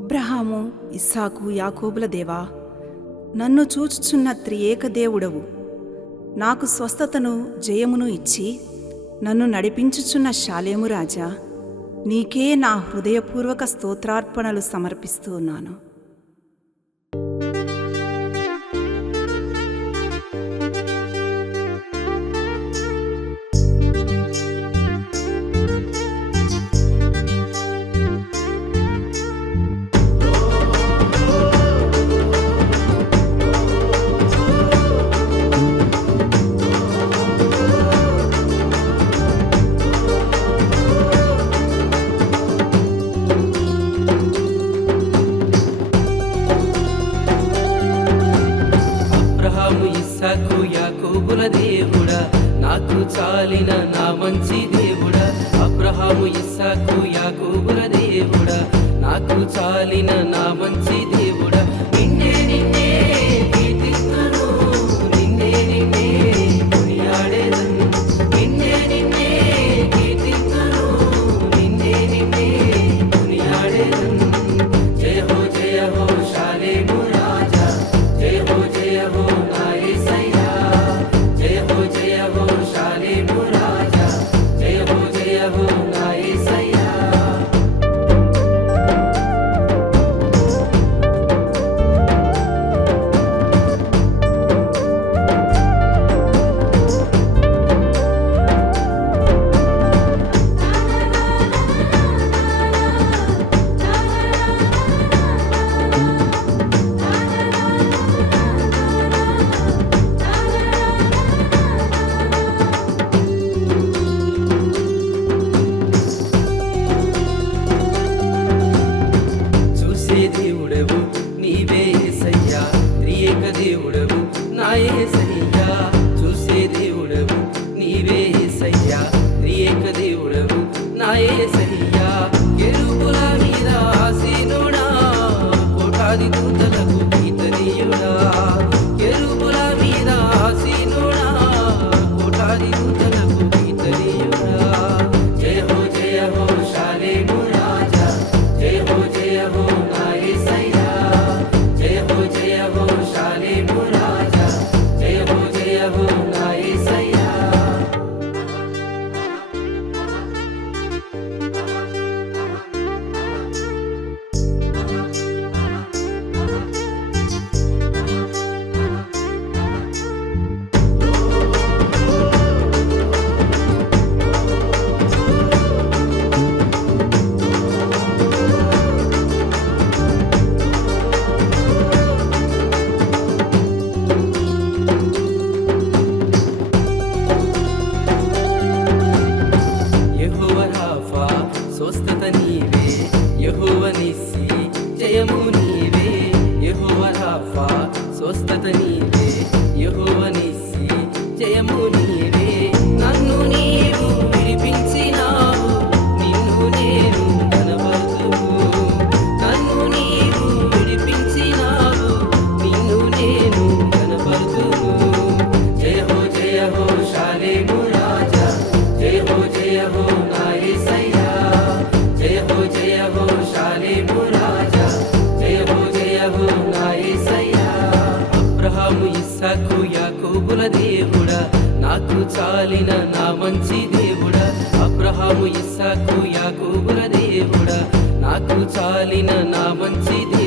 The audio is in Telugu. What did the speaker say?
అబ్రహాము, ఇస్సాకు, యాకోబుల దేవా, నన్ను చూచుచున్న త్రియేక దేవుడవు, నాకు స్వస్థతను జయమును ఇచ్చి నన్ను నడిపించుచున్న షాలేము రాజా, నీకే నా హృదయపూర్వక స్తోత్రార్పణలు సమర్పిస్తూ ఉన్నాను. ఇస్సాకు యాకోబుల దేవుడా, నాకు చాలిన నా మంచి దేవుడా. అబ్రహాము ఇస్సాకు యాకోబుల దేవుడా, నాకు చాలిన నా మంచి దేవుడా. నిన్నే నిన్నే కీర్తిస్తును, నిన్నే నిన్నే కొనియాడేదను. నిన్నే నిన్నే కీర్తిస్తును, నిన్నే నిన్నే కొనియాడేదను. జయ హో జయ హో షాలేము రాజా, జయ హో జయ హో నా యేసయ్యా. జయ హో జయ హో షాలేము రాజా, జయ హో జయ హో నా యేసయ్యా. చూసే దేవుడవు నీవే యేసయ్యా, త్రియేక దేవుడవు నా యేసయ్యా. చూసే దేవుడవు నీవే యేసయ్యా, త్రియేక దేవుడవు నా యేసయ్యా. కెరూబుల మీద ఆసీనుడా, కోటాది దూతలకు కీర్తనీయుడా. కెరూబుల మీద ఆసీనుడా, కోటాది దూతలకు కీర్తనీయుడా. జయ హో జయ హో షాలేము రాజా, జయ హో జయ హో నా యేసయ్యా. జయ హో జయ హో షాలేము రాజా, జయ హో జయ హో నా యేసయ్యా. యెహోవా రాఫా స్వస్థత నీవే, యెహోవా నిస్సి జయము నీవే. యెహోవా రాఫా స్వస్థత నీవే, యెహోవా నిస్సి జయము నీవే. నన్ను నీవు విడిపించినావు, నిన్ను నేను కనబడుతువు. నన్ను నీవు విడిపించినావు, నిన్ను నేను కనబడుతువు. జయ హో జయ హో షాలేము రాజా, జయ హో జయ హో నా యేసయ్యా. జయ హో జయ హో షాలేము రాజా, జయ హో జయ హో నా యేసయ్యా. అబ్రహాము ఇస్సాకు యాకోబుల దేవుడా, నాకు చాలిన నా మంచి దేవుడా. అబ్రహాము ఇస్సాకు యాకోబుల దేవుడా, నాకు చాలిన నా మంచి దేవుడా.